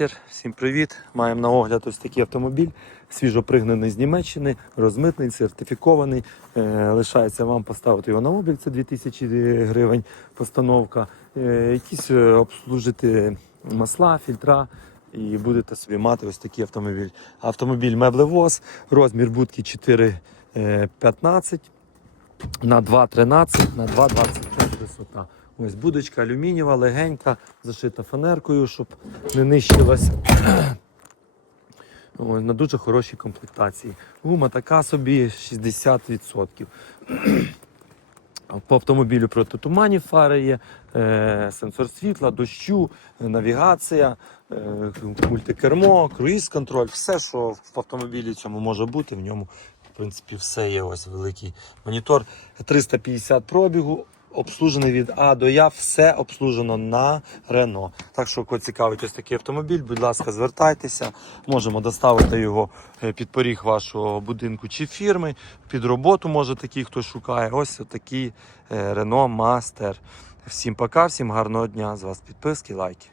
Мастер, всім привіт! Маємо на огляд ось такий автомобіль, свіжо пригнаний з Німеччини, розмитний, сертифікований. Е, лишається вам поставити його на облік, це 2000 гривень постановка. Е, якісь е, обслужити масла, фільтра. І будете собі мати ось такий автомобіль. Автомобіль меблевоз, розмір будки 4,15 на 2,13 на 2,25 висота. Ось будочка алюмінієва, легенька, зашита фанеркою, щоб не нищилась. Ось, на дуже хорошій комплектації. Гума така собі 60%. По автомобілю протитуманні фари є, е, сенсор світла, дощу, е, навігація, е, мультикермо, круїз-контроль, все, що в автомобілі цьому може бути, в ньому в принципі все є. Ось великий монітор. 350 пробігу, обслужений від А до Я, все обслужено на Рено. Так що, кого цікавить ось такий автомобіль, будь ласка, звертайтеся. Можемо доставити його е, під поріг вашого будинку чи фірми. Під роботу може такий, хто шукає. Ось такий Рено Мастер. Всім пока, всім гарного дня. З вас підписки, лайки.